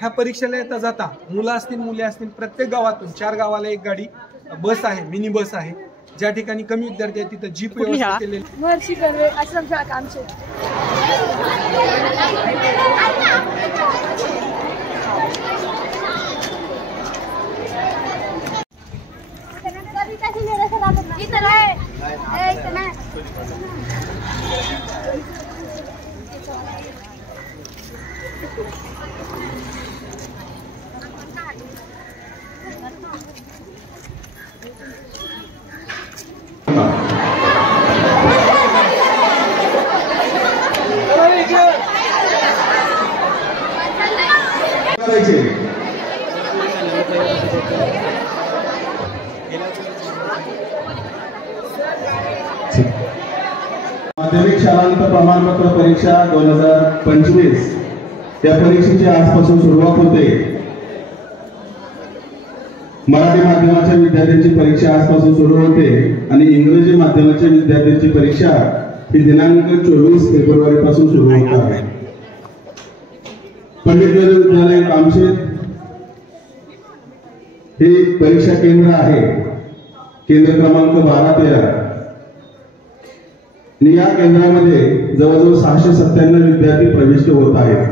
ह्या परीक्षेला येता जाता मुलं असतील मुले असतील प्रत्येक गावातून 4 गावाला एक गाडी बस आहे, मिनी बस आहे. ज्या ठिकाणी कमी विद्यार्थी आहेत तिथं जीप व्यवस्था केलेली. महर्षी कर्वे आश्रम शाळा कामशेत. माध्यमिक शालांत प्रमाणपत्र परीक्षा 2025 या परीक्षेची आजपासून सुरुवात होते. मराठी माध्यमाच्या विद्यार्थ्यांची परीक्षा आजपासून सुरू होते आणि इंग्रजी माध्यमाच्या विद्यार्थ्यांची परीक्षा ही दिनांक 24 फेब्रुवारी पासून सुरू होत आहे. पंडित विद्यालय कामशेत हे परीक्षा केंद्र आहे. केंद्र क्रमांक 12-13 आणि या केंद्रामध्ये जवळजवळ 697 विद्यार्थी प्रविष्ट होत आहेत.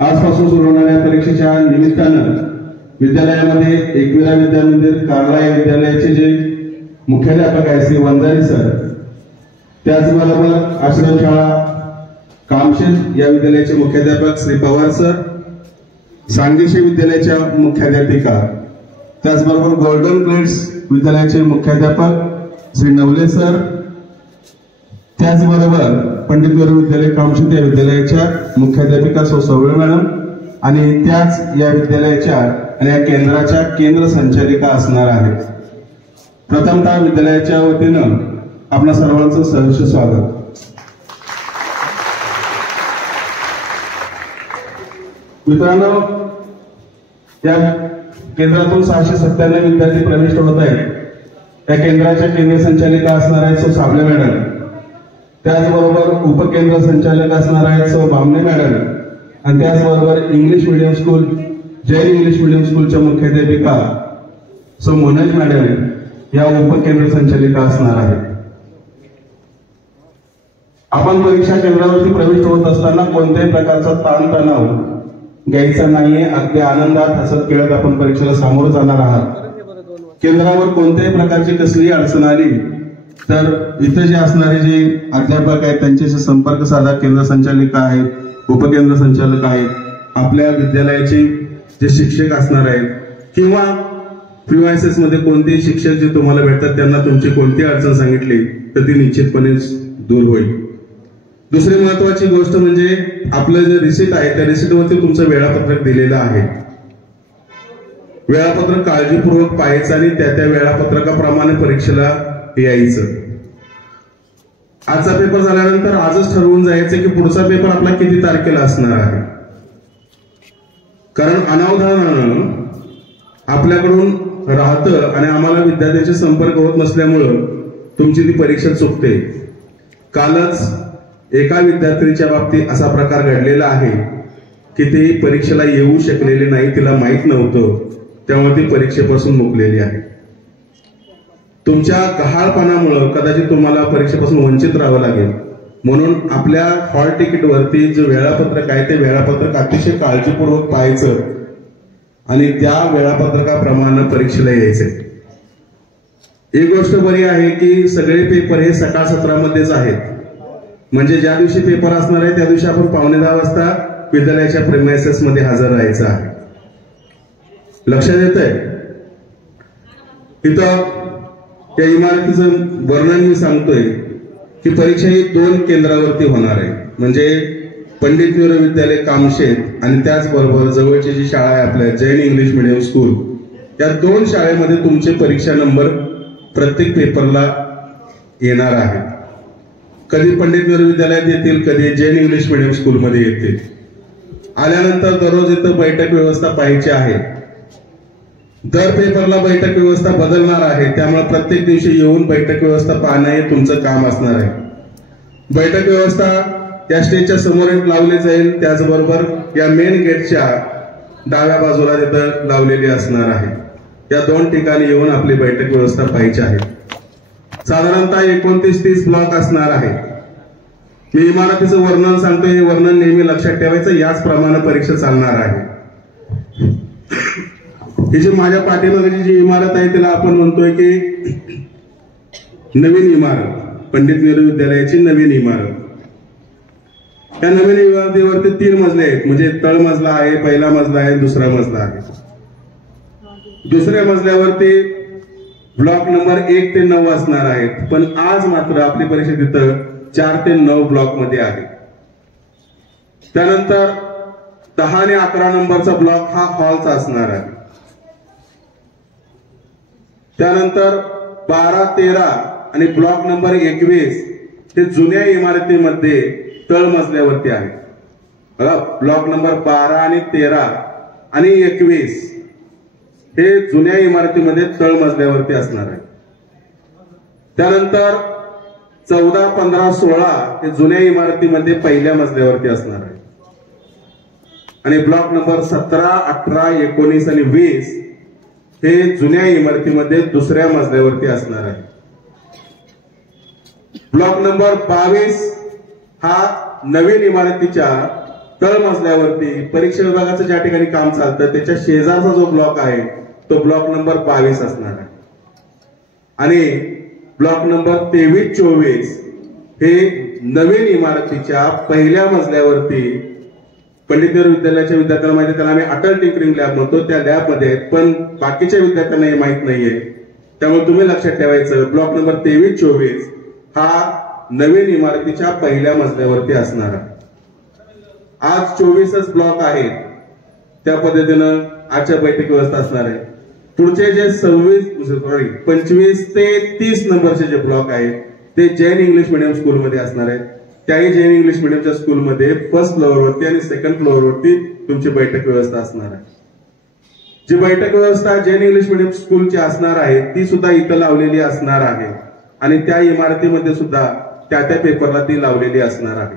आजपासून सुरू होणाऱ्या परीक्षेच्या निमित्तानं विद्यालयामध्ये एकविरा विद्यामंदिर कार्ला या विद्यालयाचे जे मुख्याध्यापक आहेत श्री वंजारी सर, त्याचबरोबर आश्रमशाळा कामशेत या विद्यालयाचे मुख्याध्यापक श्री पवार सर, सांगेशी विद्यालयाच्या मुख्याध्यापिका, त्याचबरोबर गोल्डन ग्रेड्स विद्यालयाचे मुख्याध्यापक श्री नवले सर, त्याचबरोबर पंडित विद्यालय कामशेत या विद्यालयाच्या मुख्याध्यापिका सौ सवळे मॅडम आणि त्याच या विद्यालयाच्या आणि या केंद्राच्या केंद्र संचालिका असणार आहेत. प्रथमतः विद्यालयाच्या वतीनं आपणा सर्वांचं सहर्ष स्वागत. मित्रांनो, या केंद्रातून 697 विद्यार्थी प्रविष्ट होत आहेत. या केंद्राच्या केंद्र संचालिका असणार आहेत सौ साबळे मॅडम, त्याचबरोबर उपकेंद्र संचालक असणार आहेत सौ बामणे मॅडम आणि त्याचबरोबर English medium school Jain English medium स्कूलच्या मुख्याध्यापिका सौ मनोज मॅडम या उपकेंद्र संचालिका असणार आहेत. आपण परीक्षा केंद्रावरती प्रविष्ट होत असताना कोणत्याही प्रकारचा ताणतणाव घ्यायचा नाहीये. अगदी आनंदात हसत खेळत आपण परीक्षेला सामोरं जाणार आहात. केंद्रावर कोणत्याही प्रकारची कसलीही अडचण आली तर इथे जे असणारे जे अध्यापक आहेत त्यांच्याशी संपर्क साधा. केंद्र संचालिका आहेत, उपकेंद्र संचालक आहेत, आपल्या विद्यालयाचे जे शिक्षक असणार आहेत किंवा PYSS मध्ये कोणतेही शिक्षक जे तुम्हाला भेटतात त्यांना तुमची कोणती अडचण सांगितली तर ती निश्चितपणे दूर होईल. दुसरी महत्वाची गोष्ट म्हणजे आपलं जे रिसीट आहे त्या रिसीटवरती तुमचं वेळापत्रक दिलेलं आहे. वेळापत्रक काळजीपूर्वक पाहायचं आणि त्या वेळापत्रकाप्रमाणे परीक्षेला यायचं. आजचा पेपर झाल्यानंतर आजच ठरवून जायचं की पुढचा पेपर आपला किती तारखेला असणार आहे. कारण अनावधानानं आपल्याकडून राहतं आणि आम्हाला विद्यार्थ्यांचे संपर्क होत नसल्यामुळं तुमची ती परीक्षा चुकते. कालच एका विद्यार्थीच्या बाबतीत असा प्रकार घडलेला आहे की ती परीक्षेला येऊ शकलेली नाही, तिला माहीत नव्हतं, त्यामुळे ती परीक्षेपासून मुकलेली आहे. तुमच्या गहाळपणामुळे कदाचित तुम्हाला परीक्षेपासून वंचित राहावं लागेल. म्हणून आपल्या हॉल तिकीटवरती जे वेळापत्रक आहे ते वेळापत्रक अतिशय काळजीपूर्वक पाहायचं आणि त्या वेळापत्रकाप्रमाणे परीक्षेला यायचंय. एक गोष्ट बरी आहे की सगळे पेपर हे सकाळ सत्रामध्येच आहेत. म्हणजे ज्या दिवशी पेपर असणार आहे त्या दिवशी आपण 9:15 वाजता विद्यालयाच्या प्रेमायसेस मध्ये हजर राहायचं आहे. लक्षात येतंय? इथं त्या इमारतीचं वर्णन मी सांगतोय की परीक्षा ही 2 केंद्रावरती होणार आहे. म्हणजे पंडित विद्यालय कामशेत आणि त्याचबरोबर जवळची जी शाळा आहे आपल्या जैन इंग्लिश मीडियम स्कूल, या 2 शाळेमध्ये तुमचे परीक्षा नंबर प्रत्येक पेपरला येणार आहे. कधी पंडित विद्यालयात येतील, कधी जैन इंग्लिश मीडियम स्कूलमध्ये येतील. आल्यानंतर दररोज इथं बैठक व्यवस्था पाहायची आहे. दर पेपरला बैठक व्यवस्था बदलणार आहे, त्यामुळे प्रत्येक दिवशी येऊन बैठक व्यवस्था पाहणं हे तुमचं काम असणार आहे. बैठक व्यवस्था या स्टेजच्या समोर लावले जाईल, त्याचबरोबर या मेन गेटच्या डाव्या बाजूला तिथं लावलेली असणार आहे. या 2 ठिकाणी येऊन आपली बैठक व्यवस्था पाहिजे आहे. साधारणतः 29-30 ब्लॉक असणार आहे. मी इमारतीचं वर्णन सांगतो, हे वर्णन नेहमी लक्षात ठेवायचं, याचप्रमाणे परीक्षा चालणार आहे. ही जी माझ्या पाठीमागची जी इमारत आहे तिला आपण म्हणतोय की नवीन इमारत, पंडित नेहरू विद्यालयाची नवीन इमारत. त्या नवीन इमारतीवरती 3 मजले आहेत, म्हणजे तळमजला आहे, पहिला मजला आहे, दुसरा मजला आहे. दुसऱ्या मजल्यावरती ब्लॉक नंबर 1 ते 9 असणार आहेत. पण आज मात्र आपली परीक्षा तिथं 4 ते 9 ब्लॉक मध्ये आहे. त्यानंतर 10 आणि 11 नंबरचा ब्लॉक हा हॉलचा असणार आहे. त्यानंतर 12, 13 आणि ब्लॉक नंबर 21 हे जुन्या इमारतीमध्ये तळमजल्यावरती आहे. बघा, ब्लॉक नंबर 12 आणि 13 आणि 21 हे जुन्या इमारतीमध्ये तळमजल्यावरती असणार आहे. त्यानंतर 14, 15, 16 हे जुन्या इमारतीमध्ये पहिल्या मजल्यावरती असणार आहे. आणि ब्लॉक नंबर 17, 18, 19 आणि 20 हे जुन्या इमारतीमध्ये दुसऱ्या मजल्यावरती असणार आहे. ब्लॉक नंबर 22 हा नवीन इमारतीच्या तळमजल्यावरती परीक्षा विभागाचं ज्या ठिकाणी काम चालतं त्याच्या शेजारचा जो ब्लॉक आहे तो ब्लॉक नंबर 22 असणार आहे. आणि ब्लॉक नंबर 23, 24 हे नवीन इमारतीच्या पहिल्या मजल्यावरती पंडित नेहरू विद्यालयाच्या विद्यार्थ्यांना माहिती, त्याला आम्ही अटल टिंकरिंग लॅब म्हणतो, त्या लॅबमध्ये आहेत. पण बाकीच्या विद्यार्थ्यांना हे माहित नाहीये, त्यामुळे तुम्ही लक्षात ठेवायचं ब्लॉक नंबर 23, 24 हा नवीन इमारतीच्या पहिल्या मजल्यावरती असणार आहे. आज 24च ब्लॉक आहेत, त्या पद्धतीनं आजच्या बैठक व्यवस्था असणार आहे. पुढचे जे 25 ते 30 नंबरचे जे ब्लॉक आहेत ते जैन इंग्लिश मिडियम स्कूलमध्ये असणार आहेत. त्याही जैन इंग्लिश मिडियमच्या स्कूलमध्ये फर्स्ट फ्लोअरवरती आणि सेकंड फ्लोअरवरती तुमची बैठक व्यवस्था असणार आहे. जी बैठक व्यवस्था जैन इंग्लिश मिडियम स्कूलची असणार आहे ती सुद्धा इथं लावलेली असणार आहे. आणि त्या इमारतीमध्ये सुद्धा त्या पेपरला ती लावलेली असणार आहे.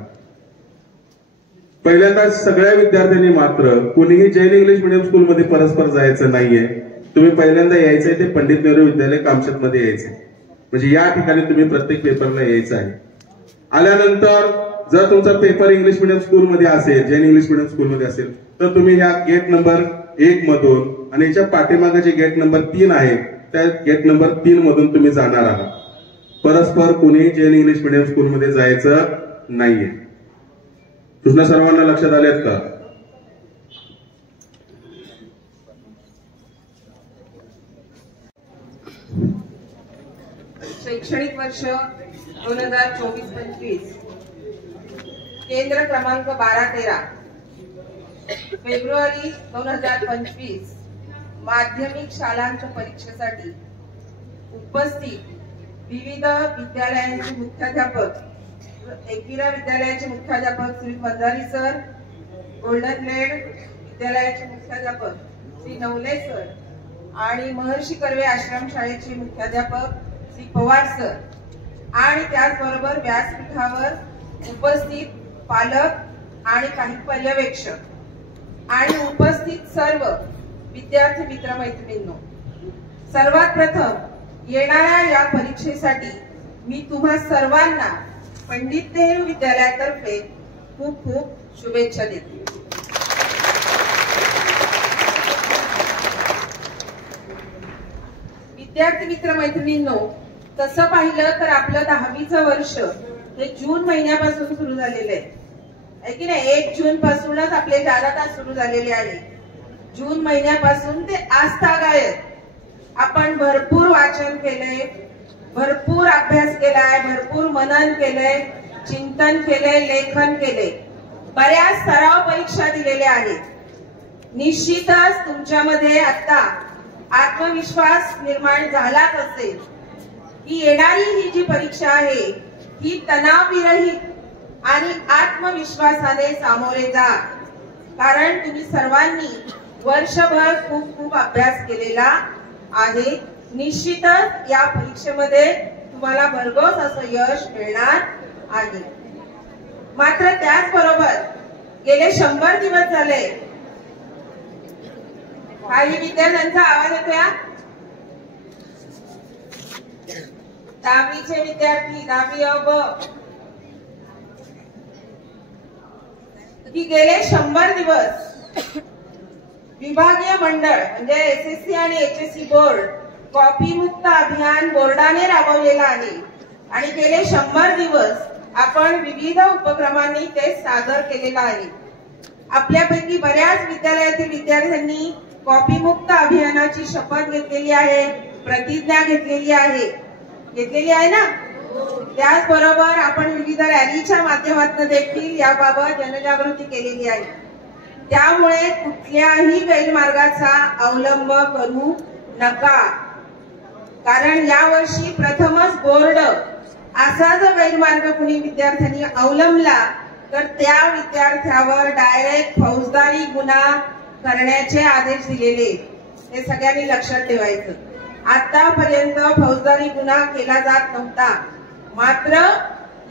पहिल्यांदा सगळ्या विद्यार्थ्यांनी मात्र कुणीही जैन इंग्लिश मिडियम स्कूलमध्ये परस्पर जायचं नाहीये. तुम्ही पहिल्यांदा यायचंय ते पंडित नेहरू विद्यालय कामशेतमध्ये यायचंय, म्हणजे या ठिकाणी तुम्ही प्रत्येक पेपरला यायचं आहे. आल्यानंतर जर तुमचा पेपर इंग्लिश मिडियम स्कूलमध्ये असेल, जैन इंग्लिश मिडियम स्कूलमध्ये असेल, तर तुम्ही ह्या गेट नंबर 1 मधून आणि याच्या पाठीमागे जे गेट नंबर 3 आहे त्या गेट नंबर 3 मधून तुम्ही जाणार आहात. परस्पर कुणी जैन इंग्लिश मिडियम स्कूलमध्ये जायचं नाहीये. सूचना सर्वांना लक्षात आल्यात का? शैक्षणिक वर्ष 2024-25 केंद्र क्रमांक 12-13 फेब्रुवारी 2025 माध्यमिक शालांच्या परीक्षेसाठी उपस्थित विविध विद्यालयांचे मुख्याध्यापक, एकविरा विद्यालयाचे मुख्याध्यापक श्री मंदारी सर, गोल्डन लेड विद्यालयाचे मुख्याध्यापक श्री नवले सर आणि महर्षी कर्वे आश्रम शाळेचे मुख्याध्यापक श्री पवार सर आणि त्याचबरोबर व्यासपीठावर उपस्थित पालक आणि काही पर्यवेक्षक आणि उपस्थित सर्व विद्यार्थी मित्र मैत्रिणींनो, सर्वात प्रथम येणाऱ्या या परीक्षेसाठी मी तुम्हा सर्वांना पंडित नेहरू विद्यालयातर्फे खूप खूप शुभेच्छा देते. विद्यार्थी मित्र मैत्रिणींनो, तसं पाहिलं तर आपलं 10वीचं वर्ष हे जून महिन्यापासून सुरू झालेलं आहे की नाही. 1 जून पासूनच आपले 4 तास सुरू झालेले आहे. जून महिन्यापासून ते आजतागायत आपण भरपूर वाचन केलंय, भरपूर अभ्यास केलाय, भरपूर मनन केलंय, चिंतन केलंय, लेखन केलंय, बऱ्याच सराव परीक्षा दिलेल्या आहेत. निश्चितच तुमच्यामध्ये आता आत्मविश्वास निर्माण झालाच असेल की येणारी ही जी परीक्षा आहे ही तणावविरहित आणि आत्मविश्वासाने सामोरे जा. कारण तुम्ही सर्वांनी वर्षभर खूप खूप अभ्यास केलेला आहे. निश्चितच या परीक्षेमध्ये तुम्हाला भरघोस असं यश मिळणार आहे. मात्र त्याचबरोबर गेले 100 दिवस झाले, काही विद्यार्थ्यांचा आवाज येतोय, 10वीचे विद्यार्थी 10वी अ ब की गेले 100 दिवस विभागीय मंडळ म्हणजे एसएससी आणि एचएससी बोर्ड कॉपी मुक्त अभियान बोर्डाने राबवलेलं आहे आणि गेले 100 दिवस आपण विविध उपक्रमांनी ते सादर केलेलं आहे. आपल्यापैकी बऱ्याच विद्यालयातील विद्यार्थ्यांनी कॉपी मुक्त अभियानाची शपथ घेतलेली आहे, प्रतिज्ञा घेतलेली आहे ना. त्याचबरोबर आपण विविध रॅलीच्या माध्यमातून देखील याबाबत जनजागृती केलेली आहे. त्यामुळे कुठल्याही गैरमार्गाचा अवलंब करू नका, कारण यावर्षी प्रथमच बोर्ड असा जर गैरमार्ग कुणी विद्यार्थ्यांनी अवलंबला तर त्या विद्यार्थ्यावर डायरेक्ट फौजदारी गुन्हा करण्याचे आदेश दिलेले, हे सगळ्यांनी लक्षात ठेवायचं. आतापर्यंत फौजदारी गुन्हा केला जात नव्हता, मात्र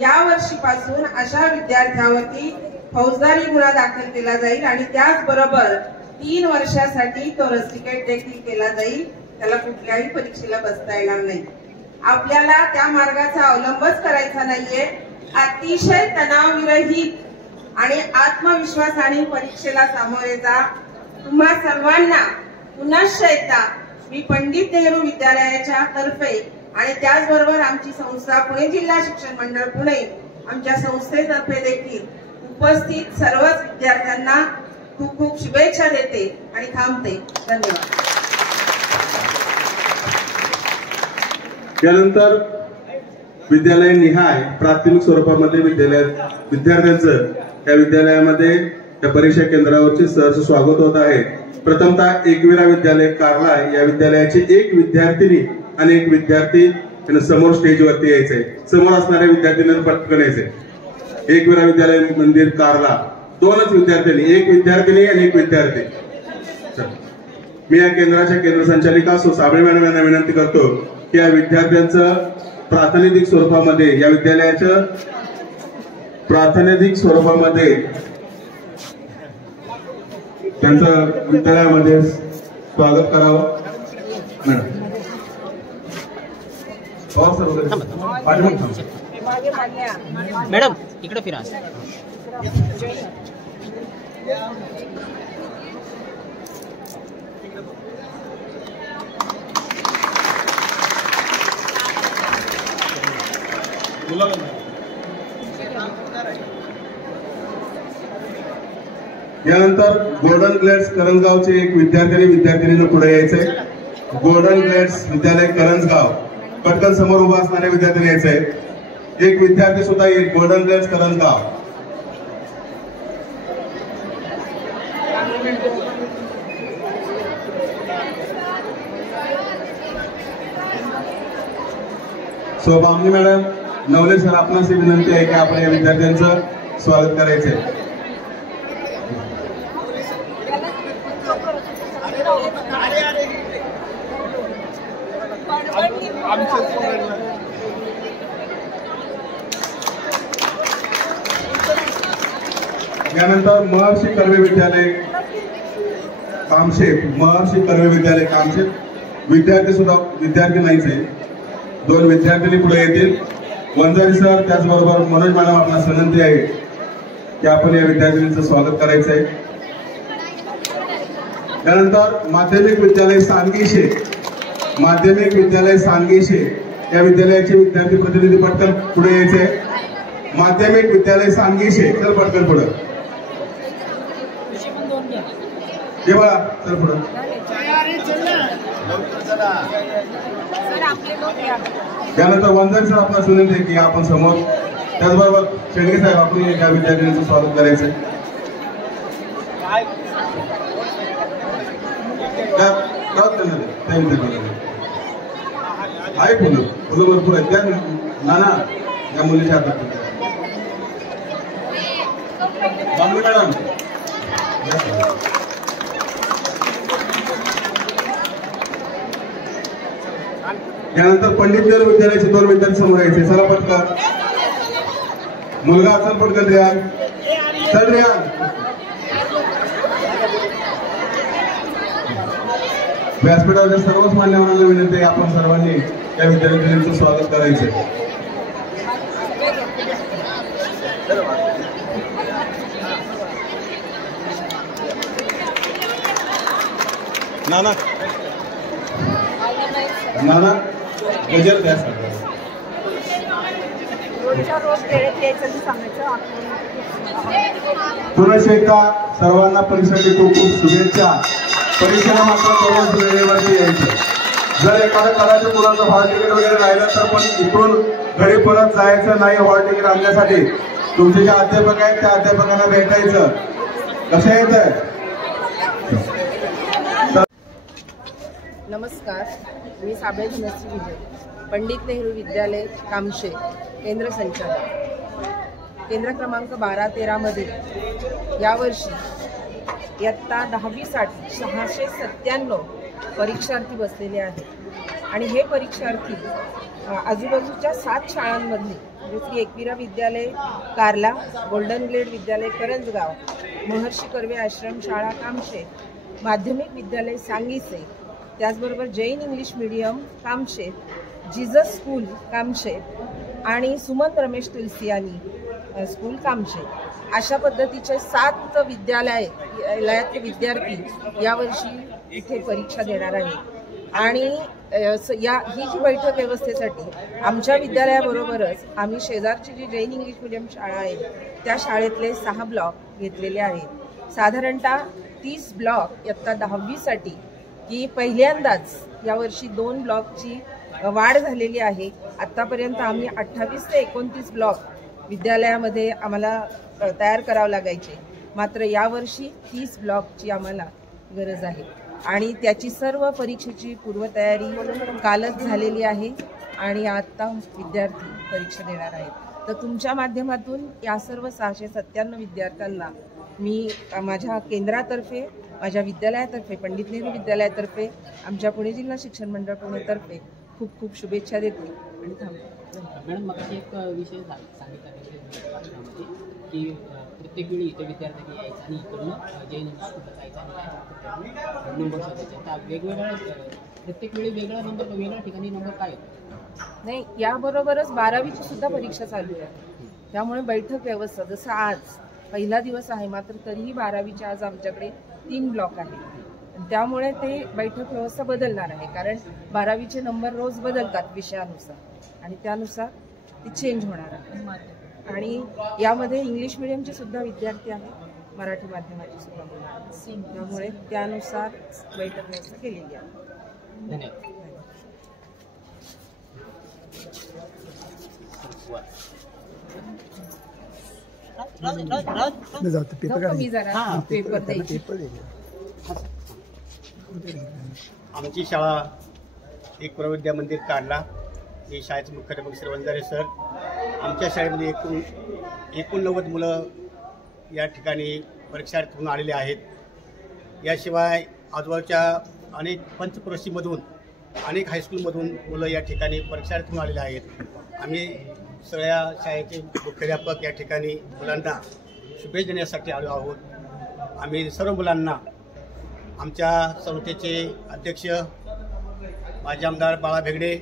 या वर्षीपासून अशा विद्यार्थ्यावरती फौजदारी गुन्हा दाखल केला जाईल आणि त्याचबरोबर 3 वर्षासाठी तो रस्टिकेट देखील केला जाईल. त्याला कुठल्याही परीक्षेला बसता येणार नाही. आपल्याला त्या मार्गाचा अवलंबच करायचा नाहीये. अतिशय तणावविरहित आणि आत्मविश्वासाने परीक्षेला सामोरे जा. तुम्हा सर्वांना पुनश्च एकदा मी पंडित नेहरू विद्यालयाच्या तर्फे आणि त्याचबरोबर आमची संस्था पुणे जिल्हा शिक्षण मंडळ पुणे आमच्या संस्थेतर्फे देखील उपस्थित सर्वच विद्यार्थ्यांना खूप खूप शुभेच्छा देते आणि थांबते. धन्यवाद. यानंतर विद्यालय निहाय प्राथमिक स्वरूपामध्ये विद्यार्थ्यांचं या विद्यालयामध्ये या परीक्षा केंद्रावरचे सहर्ष स्वागत होत आहे. प्रथमतः एकविरा विद्यालय कार्ला या विद्यालयाची एक विद्यार्थिनी आणि एक विद्यार्थी समोर स्टेजवरती यायचंय. समोर असणाऱ्या विद्यार्थ्यांना पटकन यायचंय. एकविरा विद्यालय मंदिर कार्ला, 2च विद्यार्थिनी, एक विद्यार्थिनी आणि एक विद्यार्थी. मी या केंद्राच्या केंद्र संचालिका साबळे मॅडम यांना विनंती करतो की या विद्यार्थ्यांचं प्रातिनिधिक स्वरूपामध्ये या विद्यालयाचं प्रातिनिधिक स्वरूपामध्ये त्यांचं विद्यालयामध्ये स्वागत करावं. मॅडम इकडे फिरा. यानंतर गोल्डन ग्लेड्स करंजगावचे एक विद्यार्थीने पुढे यायचंय. गोल्डन ग्लेड्स विद्यालय करंजगाव, पटकन समोर उभा असणाऱ्या विद्यार्थ्यांनी यायचंय. एक विद्यार्थी सुद्धा येईल. Golden glades Karanjgaon. सो बामणी मॅडम, नवले सर, आपणास विनंती आहे की आपण या विद्यार्थ्यांचं स्वागत करायचंय. यानंतर महर्षी कर्वे विद्यालय कामशेत, विद्यार्थी नाहीच आहे. 2 विद्यार्थी पुढे येतील. वंजारी सर, त्याचबरोबर मनोज मॅडम, आपणास विनंती आहे की आपण या विद्यार्थ्यांचं स्वागत करायचंय. त्यानंतर माध्यमिक विद्यालय सांगीशे या विद्यालयाचे विद्यार्थी प्रतिनिधी पटकन पुढे यायचे. माध्यमिक विद्यालय सांगीशे, सर पटकन पुढे ये बघा, सर पुढे. त्यानंतर वंदन सर, आपणास विनंती आहे की आपण समोर, त्याचबरोबर शेंडगे साहेब, आपण या विद्यार्थ्यांचं स्वागत करायचंय. आहे पुढे भरपूर आहे. त्या नाना या मुलीच्या हातात मॅडम. यानंतर पंडित नेहरू विद्यालयाचे 2 विद्यार्थी समोर यायचे. चला पटकन. मुलगा चल पटकन रियान, चल रियान. व्यासपीठावरच्या सर्वच मान्यवरांना विनंती आहे आपण सर्वांनी त्या विद्यार्थ्यांचं स्वागत करायचं. नाना नाना गजर द्या. रोजच्या रोज वेळेत यायचं सांगायचं. पुनश एकदा सर्वांना परीक्षेसाठी खूप खूप शुभेच्छा. परीक्षेला मात्र सर्वांच वेळेवरती यायचं. जर एखाद्या कलाच्या मुलाचं हॉल तिकीट वगैरे राहिलं तर पण इथून घरी परत जायचं नाही. हॉल तिकीट आणण्यासाठी तुमचे जे अध्यापक आहेत त्या अध्यापकांना भेटायचं. कसं यायचं? नमस्कार, मी साबळे धनश्री विजय, पंडित नेहरू विद्यालय कामशे, केंद्र संचालक. केंद्र क्रमांक 12-13 मध्ये यावर्षी इयत्ता 10वीसाठी 697 परीक्षार्थी बसलेले आहेत आणि हे परीक्षार्थी आजूबाजूच्या 7 शाळांमधले श्री एकविरा विद्यालय कारला, गोल्डन ग्लेड विद्यालय करंजगाव, महर्षी कर्वे आश्रम शाळा कामशेत, माध्यमिक विद्यालय सांगीचे, त्याचबरोबर Jain English medium Kamshet, Jesus school Kamshet आणि सुमंत रमेश तुलसियानी स्कूल कामशेत अशा पद्धतीचे 7 विद्यालयातले विद्यार्थी यावर्षी इथे परीक्षा देणार आहेत. आणि ही जी बैठक व्यवस्थेसाठी आमच्या विद्यालयाबरोबरच आम्ही शेजारची जी जैन इंग्लिश मीडियम शाळा आहे त्या शाळेतले 6 ब्लॉक घेतलेले आहेत. साधारणतः 30 ब्लॉक इयत्ता 10वीसाठी की पहिल्यांदाच यावर्षी 2 ब्लॉकची वाढ झालेली आहे. आतापर्यंत आम्ही 28 ते 29 ब्लॉक विद्यालयामध्ये आम्हाला तयार करावं लागायचे, मात्र यावर्षी 30 ब्लॉकची आम्हाला गरज आहे आणि त्याची सर्व परीक्षेची पूर्वतयारी कालच झालेली आहे आणि आता विद्यार्थी परीक्षा देणार आहेत. तर तुमच्या माध्यमातून या सर्व 697 विद्यार्थ्यांना मी माझ्या केंद्रातर्फे, माझ्या विद्यालयातर्फे, पंडित नेहरू विद्यालयातर्फे, आमच्या पुणे जिल्हा शिक्षण मंडळ पुणेतर्फे खूप खूप शुभेच्छा देते आणि थांबते. मॅडम, मग एक विषय सांगितला की प्रत्येक वेळी इथे विद्यार्थ्यांनी यायचं आणि इकडनं जैन स्कूलला जायचं आणि नंबर शोधायचे. वेगवेगळ्या प्रत्येक वेळी वेगळा नंबर, वेगळ्या ठिकाणी नंबर काय येतो? नाही, याबरोबरच 12वीची सुद्धा परीक्षा चालू आहे. त्यामुळे बैठक व्यवस्था जसं आज पहिला दिवस आहे, मात्र तरीही 12वीच्या आज आमच्याकडे 3 ब्लॉक आहेत. त्यामुळे ते बैठक व्यवस्था बदलणार आहे, कारण 12वीचे नंबर रोज बदलतात विषयानुसार आणि त्यानुसार ती चेंज होणार आहे. आणि यामध्ये इंग्लिश मिडियमचे सुद्धा विद्यार्थी आहेत, मराठी माध्यमाचे सुद्धा मुलं, त्यामुळे त्यानुसार बैठक व्यवस्था केलेली आहे. धन्यवाद. मी जरा पेपर द्यायची. आमची शाळा एकविरा विद्या मंदिर कारला, हे शाळेचे मुख्याध्यापक श्री वंजारे सर. आमच्या शाळेमध्ये एकूण 90 मुलं या ठिकाणी परीक्षार्थी आलेले आहेत. याशिवाय आजूबाजूच्या अनेक पंचक्रोशीमधून, अनेक हायस्कूलमधून मुलं या ठिकाणी परीक्षार्थी आलेले आहेत. आम्ही सगळ्या शाळेचे मुख्याध्यापक या ठिकाणी मुलांना शुभेच्छा देण्यासाठी आलो आहोत. आम्ही सर्व मुलांना, आमच्या संस्थेचे अध्यक्ष माजी आमदार बाळा भेगडे,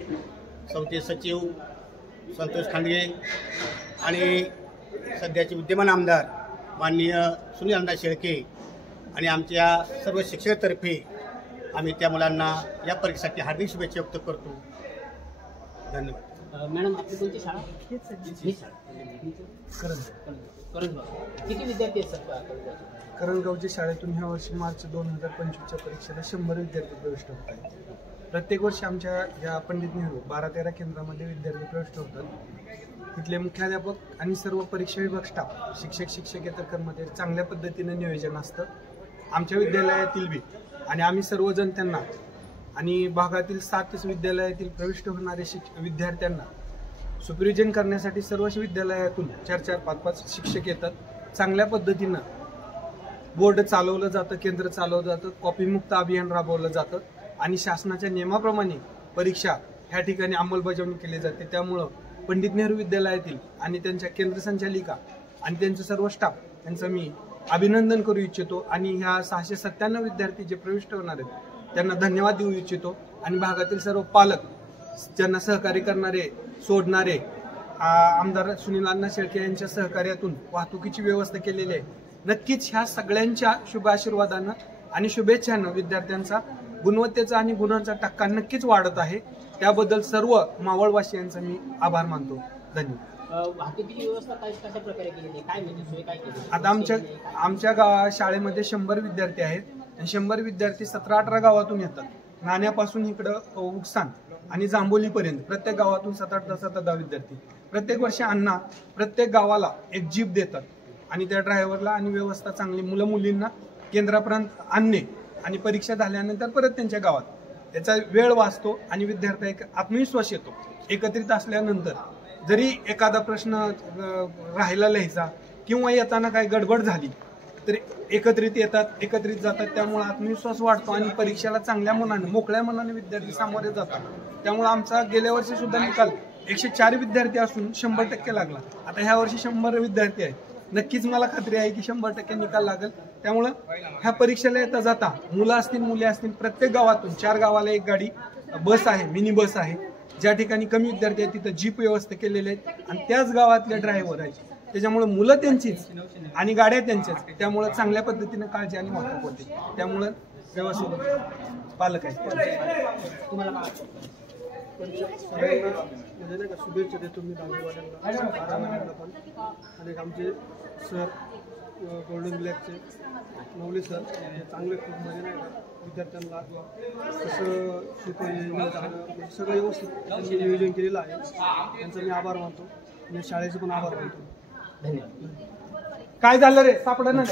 संस्थेचे सचिव संतोष खांडगे आणि सध्याचे विद्यमान आमदार माननीय सुनील अण्णा शेळके आणि आमच्या सर्व शिक्षकातर्फे आम्ही त्या मुलांना या परीक्षेसाठी हार्दिक शुभेच्छा व्यक्त करतो. धन्यवाद. मॅडम, आपली कोणती शाळा? करंजगाव. किती विद्यार्थी आहेत सर? करंजगावच्या शाळेतून ह्या वर्षी मार्च 2025च्या परीक्षेला 100 विद्यार्थी प्रविष्ट होत आहेत. प्रत्येक वर्षी आमच्या या पंडित नेहरू 12-13 केंद्रामध्ये विद्यार्थी प्रविष्ट होतात. तिथले मुख्याध्यापक आणि सर्व परीक्षा विभाग स्टाफ, शिक्षक, शिक्षकेतर कर्मचारी चांगल्या पद्धतीने नियोजन असतं आमच्या विद्यालयातील बी. आणि आम्ही सर्वजण त्यांना आणि भागातील 7 विद्यालयातील प्रविष्ट होणारे विद्यार्थ्यांना सुपरिजन करण्यासाठी सर्व विद्यालयातून 4-4, 5-5 शिक्षक येतात. चांगल्या पद्धतीनं बोर्ड चालवलं जातं, केंद्र चालवलं जातं, कॉपीमुक्त अभियान राबवलं जातं आणि शासनाच्या नियमाप्रमाणे परीक्षा ह्या ठिकाणी अंमलबजावणी केली जाते. त्यामुळं पंडित नेहरू विद्यालयातील आणि त्यांच्या केंद्र संचालिका आणि त्यांचे सर्व स्टाफ यांचं मी अभिनंदन करू इच्छितो आणि ह्या 697 विद्यार्थी जे प्रविष्ट होणार आहेत त्यांना धन्यवाद देऊ इच्छितो आणि भागातील सर्व पालक ज्यांना सहकार्य करणारे सोडणारे आमदार सुनील अण्णा शेळके यांच्या सहकार्यातून वाहतुकीची व्यवस्था केलेली आहे. नक्कीच ह्या सगळ्यांच्या शुभ आशीर्वादानं आणि शुभेच्छानं विद्यार्थ्यांचा गुणवत्तेचा आणि गुणांचा टक्का नक्कीच वाढत आहे. त्याबद्दल सर्व मावळवासियांचा मी आभार मानतो. धन्यवाद. वाहतुकीची व्यवस्था कशा प्रकारे केलेली आहे, काय म्हणजे सोय काय केली? आता आमच्या शाळेमध्ये 100 विद्यार्थी आहेत आणि 100 विद्यार्थी 17-18 गावातून येतात. नाण्यापासून इकडं उकसान आणि जांभोलीपर्यंत प्रत्येक गावातून 7-8 विद्यार्थी प्रत्येक वर्षी अण्णा प्रत्येक गावाला एक जीप देतात आणि त्या ड्रायव्हरला आणि व्यवस्था चांगली मुलं मुलींना केंद्रापर्यंत आणणे आणि परीक्षा झाल्यानंतर परत त्यांच्या गावात याचा वेळ वाचतो आणि विद्यार्थी एक आत्मविश्वास येतो. एकत्रित असल्यानंतर जरी एखादा प्रश्न राहिला लिहायचा किंवा येताना काही गडबड झाली तर एकत्रित येतात, एकत्रित जातात. त्यामुळे आत्मविश्वास वाढतो आणि परीक्षेला चांगल्या मनाने मोकळ्या मनाने विद्यार्थी सामोरे जातात. त्यामुळे आमचा गेल्या वर्षी सुद्धा निकाल 104 विद्यार्थी असून 100% लागला. आता ह्या वर्षी 100 विद्यार्थी आहेत. नक्कीच मला खात्री आहे की 100% निकाल लागेल. त्यामुळं ह्या परीक्षेला येता जाता मुलं असतील मुली असतील प्रत्येक गावातून 4 गावाला एक गाडी बस आहे, मिनी बस आहे. ज्या ठिकाणी कमी विद्यार्थी आहेत तिथं जीप व्यवस्था केलेले आहेत आणि त्याच गावातले ड्रायव्हर आहेत. त्याच्यामुळे मुलं त्यांचीच आणि गाड्या त्यांच्याच. त्यामुळे चांगल्या पद्धतीने काळजी आणि वाहतूक होते. त्यामुळं व्यवस्थित पालक आहेत. तुम्हाला म्हणजे नाही का शुभेच्छा देतो मी दहावीवाल्यांना पण आणि आमचे सर गोल्डन ब्लॅकचे नवले सर चांगले खूप म्हणजे नाही का विद्यार्थ्यांना कसं शिकवले सगळं व्यवस्थित त्यांनी नियोजन केलेलं आहे. त्यांचा मी आभार मानतो आणि शाळेचे पण आभार मानतो. धन्यवाद. काय झालं रे सापडा ना.